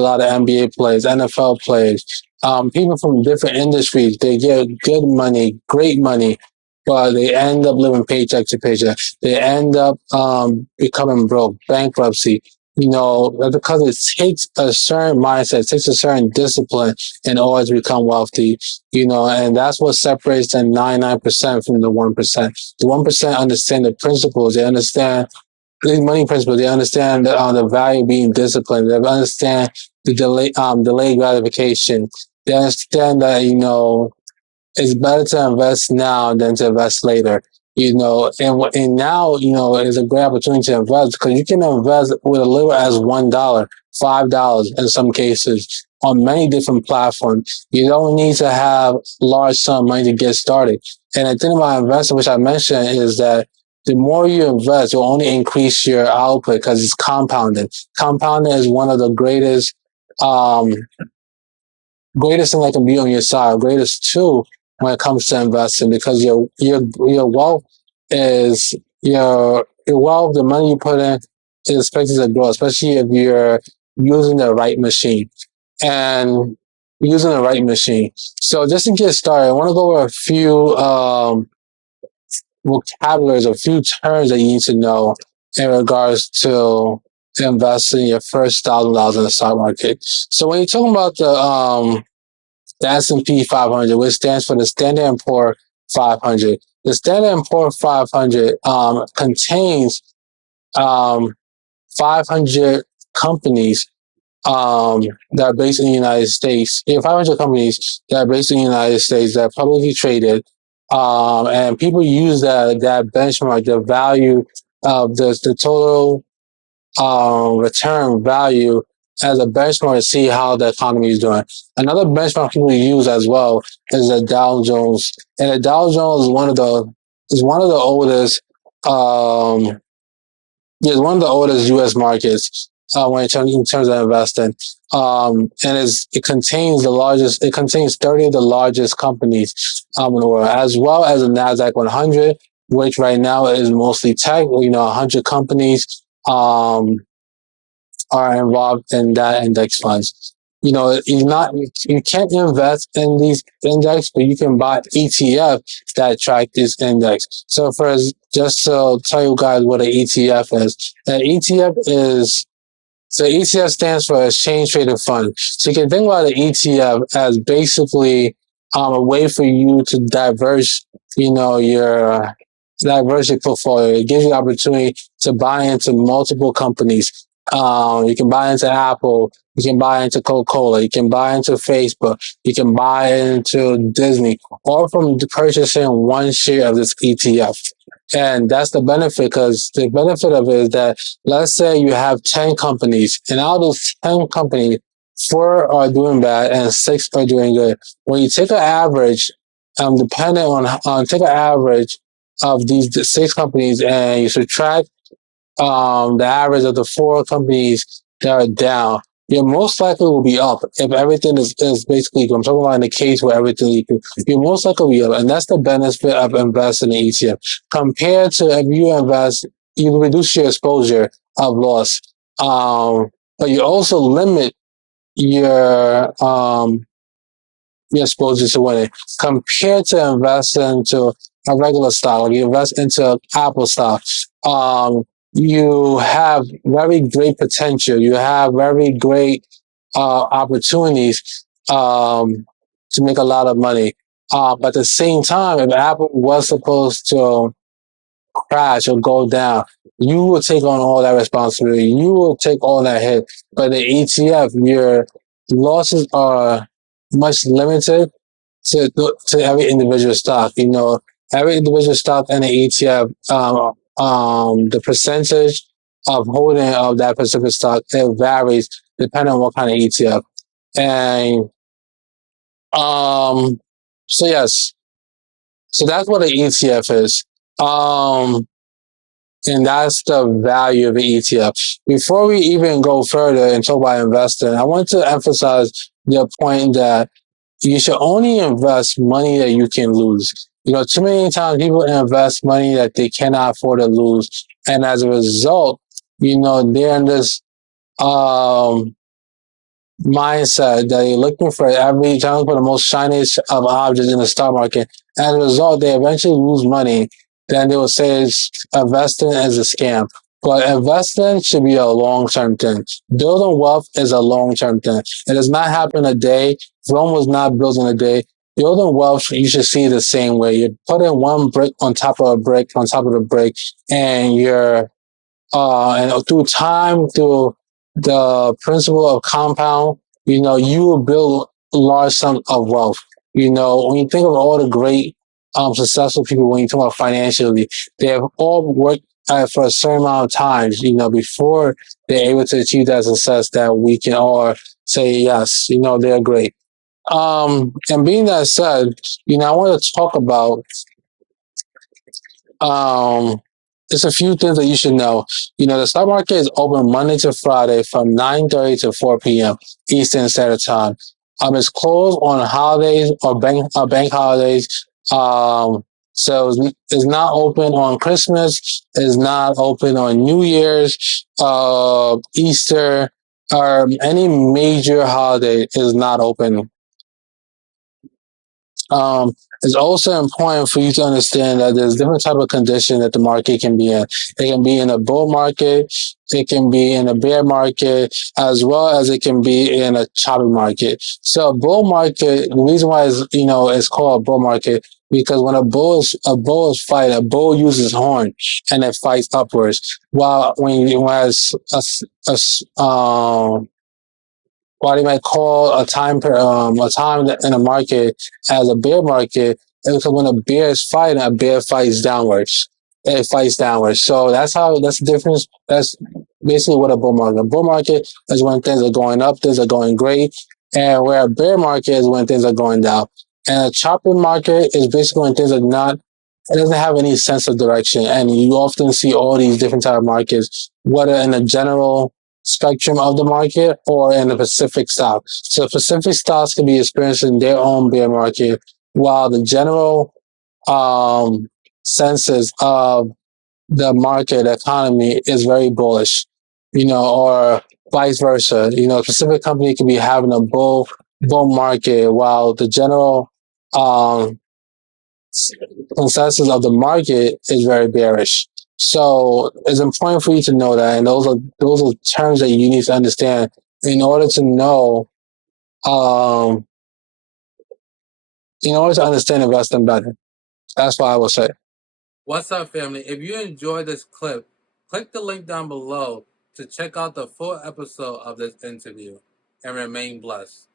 a lot of NBA players, NFL players, people from different industries. They get good money, great money, but they end up living paycheck to paycheck. They end up becoming broke, bankruptcy. That's because it takes a certain mindset, it takes a certain discipline in order to become wealthy. And that's what separates the 99% from the 1%. The 1% understand the principles. They understand the money principles. They understand the value of being disciplined. They understand the delayed gratification. They understand that it's better to invest now than to invest later. And now is a great opportunity to invest because you can invest with as little as $1, $5 in some cases on many different platforms. You don't need to have large sum of money to get started. And the thing about investing, which I mentioned, is that the more you invest, you'll only increase your output because it's compounding. Compounding is one of the greatest thing that can be on your side, greatest tool when it comes to investing, because your wealth is your wealth, the money you put in is expected to grow, especially if you're using the right machine. And using the right machine. So just to get started, I want to go over a few vocabularies, a few terms that you need to know in regards to investing your first $1,000 in the stock market. So when you're talking about the S&P 500, which stands for the Standard & Poor 500, the Standard & Poor 500 contains 500 companies that are based in the United States. 500 companies that are based in the United States that are publicly traded. And people use that benchmark, the value of the total return value as a benchmark to see how the economy is doing. Another benchmark people use as well is the Dow Jones, and the Dow Jones is one of the oldest. It's one of the oldest U.S. markets when in terms of investing. And it contains 30 of the largest companies in the world, as well as the Nasdaq 100, which right now is mostly tech. 100 companies are involved in that index funds. You can't invest in these index, but you can buy ETF that track this index. So just to tell you guys what an ETF is, ETF stands for Exchange Traded Fund. So you can think about an ETF as basically a way for you to diverse your portfolio. It gives you the opportunity to buy into multiple companies. You can buy into Apple, you can buy into Coca-Cola, you can buy into Facebook, you can buy into Disney, all from purchasing one share of this ETF. And that's the benefit, because the benefit of it is that, let's say you have 10 companies, and out of those 10 companies, 4 are doing bad and 6 are doing good. When you take an average, take an average of these 6 companies and you subtract the average of the 4 companies that are down, you most likely will be up if everything is basically equal. I'm talking about in the case where everything is equal. You most likely will be up, and that's the benefit of investing in ETF. Compared to if you invest, you reduce your exposure of loss, but you also limit your exposure to winning. Compared to investing into a regular stock, like you invest into Apple stock, you have very great potential. You have very great opportunities to make a lot of money. But at the same time, if Apple was supposed to crash or go down, you will take on all that responsibility. You will take all that hit. But the ETF, your losses are much limited to every individual stock. Every individual stock in the ETF, the percentage of holding of that specific stock, it varies depending on what kind of ETF. And so yes, so that's what an ETF is. And that's the value of an ETF. Before we even go further and talk about investing, I want to emphasize the point that you should only invest money that you can lose. Too many times people invest money that they cannot afford to lose. And as a result, they're in this, mindset that they're looking for every trying for the most shiniest of objects in the stock market. As a result, they eventually lose money. Then they will say investing is a scam. But investing should be a long term thing. Building wealth is a long term thing. It does not happen a day. Rome was not built in a day. Building wealth, you should see it the same way. You put in one brick on top of a brick on top of the brick, and and through time, through the principle of compound, you will build large sum of wealth. When you think of all the great, successful people, when you talk about financially, they have all worked for a certain amount of times, before they're able to achieve that success that we can all say, yes, they're great. And being that said, I want to talk about um, there's a few things that you should know. The stock market is open Monday to Friday from 9:30 to 4 p.m. Eastern Standard Time. It's closed on holidays or bank holidays. So it's not open on Christmas. It's not open on New Year's, Easter, or any major holiday is not open. um, it's also important for you to understand that there's different type of condition that the market can be in. It can be in a bull market, it can be in a bear market, as well as it can be in a choppy market. So a bull market, the reason why it's called a bull market because when a bull is fighting, a bull uses horn and it fights upwards. While when you has what you might call a time in a market as a bear market, because when a bear is fighting, a bear fights downwards. It fights downwards. So that's the difference. That's basically what a bull market. A bull market is when things are going up, things are going great, and where a bear market is when things are going down. And a chopping market is basically when things are not. It doesn't have any sense of direction, and you often see all these different type of markets, whether in a general spectrum of the market or in the Pacific stock. So Pacific stocks can be experiencing their own bear market, while the general um, census of the market economy is very bullish, or vice versa. A Pacific company could be having a bull market while the general um, consensus of the market is very bearish. So it's important for you to know that, and those are terms that you need to understand in order to know, um, in order to understand investing better. That's what I will say. What's up, family? If you enjoyed this clip, click the link down below to check out the full episode of this interview and remain blessed.